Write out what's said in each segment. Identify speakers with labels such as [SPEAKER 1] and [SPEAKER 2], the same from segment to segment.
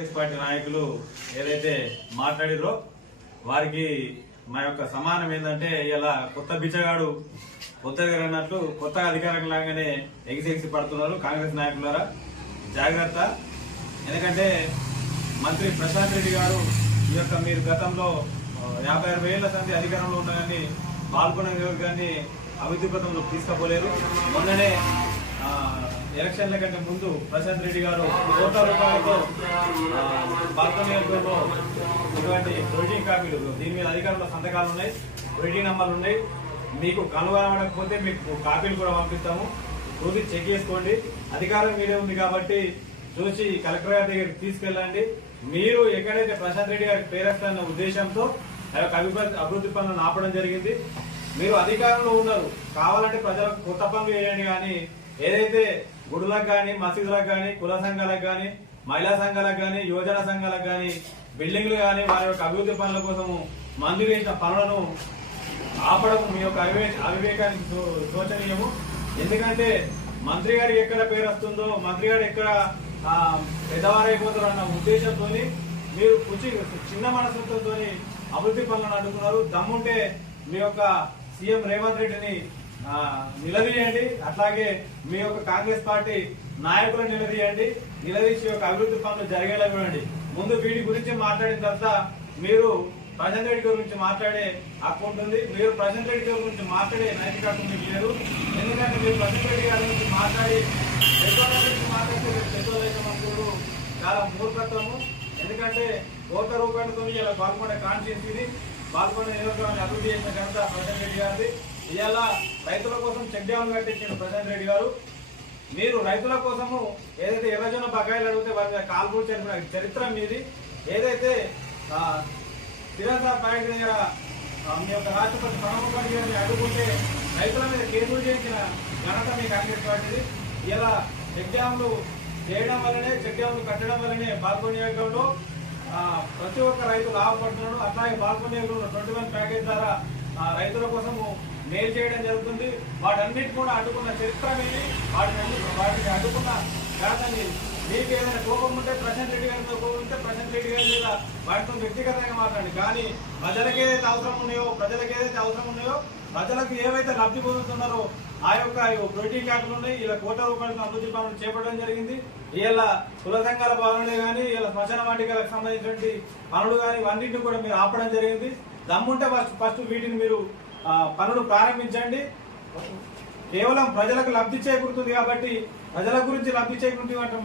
[SPEAKER 1] Congress party నాయకులు ఏదైతే మాట్లాడిరో వారికి మా యొక్క సమానం ఏంటంటే ఇలా కొత్త బిచ్చగాడు కొత్తగా అన్నట్లు కొత్తగా అధికారం లాగానే ఎగిసెగిసి పడుతున్నారు కాంగ్రెస్ నాయకులారా జాగ్రత్త. ఎందుకంటే మంత్రి ప్రశాంత్ రెడ్డి గారు ఈ యొక్క మీరు గతంలో యాభై అరవై ఏళ్ళ సంది అధికారంలో ఉన్నాయని పాల్గొనే కానీ అభివృద్ధి పథంలో తీసుకపోలేరు. మొన్ననే ఎలక్షన్ల కంటే ముందు ప్రశాంత్ రెడ్డి గారు కోట్ల రూపాయలతో ఆ, ఇటువంటి ప్రొయిడింగ్ కాపీలు దీని మీద అధికారుల సంతకాలు ఉన్నాయి ప్రొయిడింగ్ నంబర్లు ఉన్నాయి. మీకు కనుగొనకపోతే మీకు కాపీలు కూడా పంపిస్తాము. చూసి చెక్ చేసుకోండి. అధికారం మీరే ఉంది కాబట్టి చూసి కలెక్టర్ గారి దగ్గరికి తీసుకెళ్ళండి. మీరు ఎక్కడైతే ప్రశాంత్ రెడ్డి గారికి పేరేస్తారన్న ఉద్దేశంతో ఆ యొక్క అభివృద్ధి అభివృద్ధి పనులను ఆపడం జరిగింది. మీరు అధికారంలో ఉన్నారు. కావాలంటే ప్రజలకు కొత్త పనులు వేయండి కానీ ఏదైతే గుడులకు కానీ మసీదులకు కానీ కుల సంఘాలకు కానీ మహిళా సంఘాలకు కానీ యువజన సంఘాలకు కానీ బిల్డింగ్లు కానీ వారి యొక్క అభివృద్ధి పనుల కోసము మంజూరు చేసిన పనులను ఆపడం మీ యొక్క అవివే అవివేకానికి శోచనీయము ఎందుకంటే మంత్రి గారికి ఎక్కడ పేరు వస్తుందో మంత్రి గారు ఎక్కడ పెద్దవారైపోతారన్న పెద్దవారైపోతారు అన్న ఉద్దేశంతో మీరు కుచి చిన్న మనసులతో అభివృద్ధి పనులను అడుగుతున్నారు దమ్ముంటే మీ యొక్క సీఎం రేవంత్ రెడ్డిని నిలదీయండి. అట్లాగే మీ యొక్క కాంగ్రెస్ పార్టీ నాయకులను నిలదీయండి. నిలదీసి యొక్క అభివృద్ధి పనులు జరిగేలా చూడండి. ముందు వీటి గురించి మాట్లాడిన తర్వాత మీరు ప్రజెంట్ రెడ్డి గారి గురించి మాట్లాడే హక్కు ఉంటుంది. మీరు ప్రజెంట్ రెడ్డి గారి గురించి మాట్లాడే నైతిక హక్కు మీకు లేదు. ఎందుకంటే మీరు ప్రజెంట్ రెడ్డి గారి గురించి మాట్లాడి గురించి మాట్లాడితే పెద్దోళ్ళు చాలా మూర్ఖత్వము. ఎందుకంటే కోట రూపాయలతో ఇలా పాల్గొనే కాన్షియన్స్ ఇది. పాల్గొనే నియోజకవర్గాన్ని అభివృద్ధి చేసిన ఘనత ప్రజెంట్ రెడ్డి గారిది. ఇవాళ రైతుల కోసం చెక్ డ్యామ్ కట్టించిన ప్రశాంత్ రెడ్డి గారు. మీరు రైతుల కోసము ఏదైతే ఎర్రజొన్న బకాయిలు అడిగితే వారి మీద చరిత్ర మీది. ఏదైతే ఆ, సిరాజ దగ్గర మీ యొక్క రాష్ట్రపతి ప్రణబ్ గారిని అడుగుంటే రైతుల మీద కేసులు చేయించిన ఘనత మీ కాంగ్రెస్ పార్టీది ఇలా చెక్ డ్యాములు చేయడం వల్లనే చెక్ డ్యాములు కట్టడం వల్లనే బాల్కో నియోజకవర్గంలో ప్రతి ఒక్క రైతు లాభపడుతున్నాడు. అట్లాగే బాల్కో నియోజకవర్గంలో ట్వంటీ వన్ ప్యాకేజ్ ద్వారా రైతుల కోసము మేలు చేయడం జరుగుతుంది. వాటన్నిటి కూడా అడ్డుకున్న చరిత్ర మీది. వాటిని వాటిని అడ్డుకున్న ఘనత మీకు ఏదైనా కోపం ఉంటే ప్రశాంత్ రెడ్డి గారితో కోపం ఉంటే ప్రశాంత్ రెడ్డి గారి మీద వాటితో వ్యక్తిగతంగా మాట్లాడండి. కానీ ప్రజలకు ఏదైతే అవసరం ఉన్నాయో ప్రజలకు ఏదైతే అవసరం ఉన్నాయో ప్రజలకు ఏవైతే లబ్ధి పొందుతున్నారో ఆ యొక్క ప్రోటీన్ కార్డులు ఉన్నాయి. ఇలా కోట రూపాయలకు అభివృద్ధి పనులు చేపట్టడం జరిగింది. ఇలా కుల సంఘాల పాలనలే కానీ ఇలా శ్మశాన వాటికలకు సంబంధించినటువంటి పనులు కానీ అన్నింటిని కూడా మీరు ఆపడం జరిగింది. దమ్ముంటే ఫస్ట్ ఫస్ట్ వీటిని మీరు పనులు ప్రారంభించండి. కేవలం ప్రజలకు లబ్ధి చేకూరుతుంది కాబట్టి ప్రజల గురించి లబ్ధి చేకూరుతుంది వాటి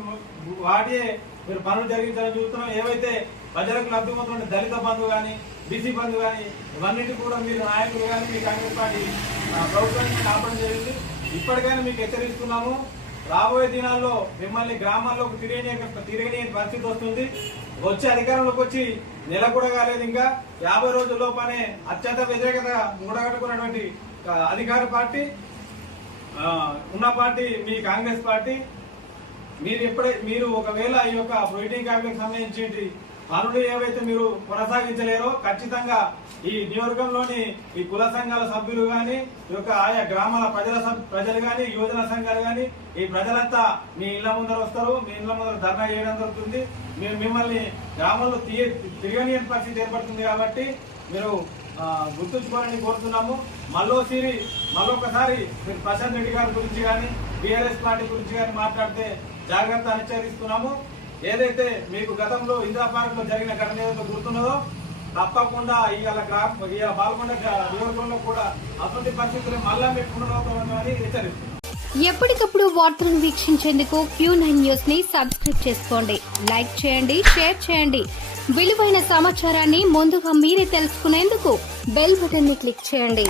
[SPEAKER 1] వాటియే మీరు పనులు జరిగించాలని చూస్తున్నాం. ఏవైతే ప్రజలకు లబ్ధి పొందుతున్న దళిత బంధు కానీ బీసీ బంధు కానీ ఇవన్నిటి కూడా మీరు నాయకులు కానీ మీ కాంగ్రెస్ పార్టీ ప్రభుత్వానికి ఆపడం జరిగింది. ఇప్పటికైనా మీకు హెచ్చరిస్తున్నాము. రాబోయే దినాల్లో మిమ్మల్ని గ్రామాల్లోకి తిరిగి తిరిగి పరిస్థితి వస్తుంది. వచ్చే అధికారంలోకి వచ్చి నెల కూడా కాలేదు ఇంకా. యాభై రోజుల్లోపనే అత్యంత వ్యతిరేకత మూడగట్టుకున్నటువంటి అధికార పార్టీ ఉన్న పార్టీ మీ కాంగ్రెస్ పార్టీ. మీరు ఎప్పుడై మీరు ఒకవేళ ఈ యొక్క ప్రొయిటింగ్ క్యాబినెట్ సంబంధించి పనులు ఏవైతే మీరు కొనసాగించలేరో ఖచ్చితంగా ఈ నియోజకంలోని ఈ కుల సంఘాల సభ్యులు గాని ఈ యొక్క ఆయా గ్రామాల ప్రజల ప్రజలు గాని యువజన సంఘాలు గాని ఈ ప్రజలంతా మీ ఇళ్ళ ముందర వస్తారు మీ ఇళ్ళ ముందర ధర్నా చేయడం జరుగుతుంది. మేము మిమ్మల్ని గ్రామంలో తీయ తిరగని పరిస్థితి ఏర్పడుతుంది కాబట్టి మీరు గుర్తుంచుకోవాలని కోరుతున్నాము. మళ్ళోసిరి మళ్ళొకసారి మీరు ప్రశాంత్ రెడ్డి గారి గురించి కానీ బీఆర్ఎస్ పార్టీ గురించి కానీ మాట్లాడితే జాగ్రత్త హెచ్చరిస్తున్నాము ఏదైతే మీకు గతంలో ఇందిరా పార్క్లో జరిగిన ఘటన ఏదైతే గుర్తున్నదో తప్పకుండా ఇవాళ గ్రామ ఇవాళ పాల్గొండ నియోజకవర్గంలో కూడా అటువంటి పరిస్థితులు మళ్ళా మీకు పునరావృతమని హెచ్చరిస్తున్నాం.
[SPEAKER 2] ఎప్పటికప్పుడు వార్తలను వీక్షించేందుకు క్యూ నైన్ న్యూస్ని సబ్స్క్రైబ్ చేసుకోండి. లైక్ చేయండి షేర్ చేయండి. విలువైన సమాచారాన్ని ముందుగా మీరే తెలుసుకునేందుకు బెల్ బటన్ని క్లిక్ చేయండి.